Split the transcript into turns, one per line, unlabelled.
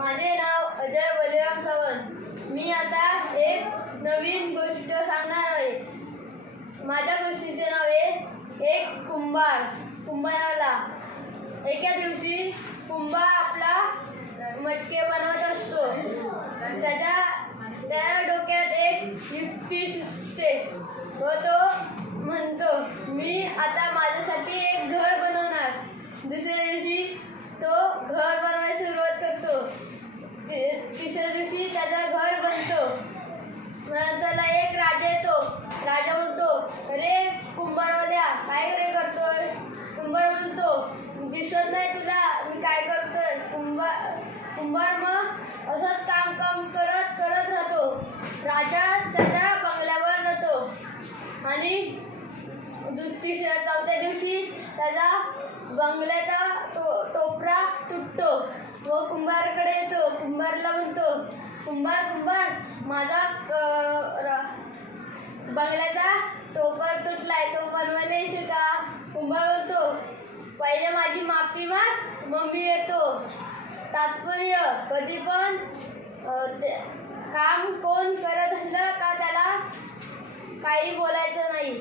माझे नाव अजय बलिराम सावंत. मी आता एक नवीन गोष्ट सांगणार आहे. माझ्या गोष्टीचे नाव आहे एक कुंभार. कुंभाराला एका दिवशी कुंभार आपला मटके बनवत असतो. त्याच्या त्या डोक्यात एक युक्ती सुचते व तो म्हणतो मी आता त्याचं घर बनतो. त्याला एक राजा येतो. राजा म्हणतो अरे कुंभारवाल्या काय रे करतोय? कुंभार म्हणतो दिसत नाही तुला मी काय करतोय? कुंभार कुंभार मग असंच काम काम करत करत राहतो. राजा त्याच्या बंगल्यावर जातो. आणि तिसऱ्या चौथ्या दिवशी त्याचा बंगल्याचा टो टोपरा तुटतो. व कुंभारकडे येतो. कुंभारला म्हणतो कुंभार कुंभार माझा बंगल्याचा टोपर तुटलाय. तो बनवायला का? कुंभार बोलतो पहिले माझी माफी माग मग मी येतो. तात्पर्य कधी पण ते- काम कोण करत असलं का त्याला काही बोलायचं नाही.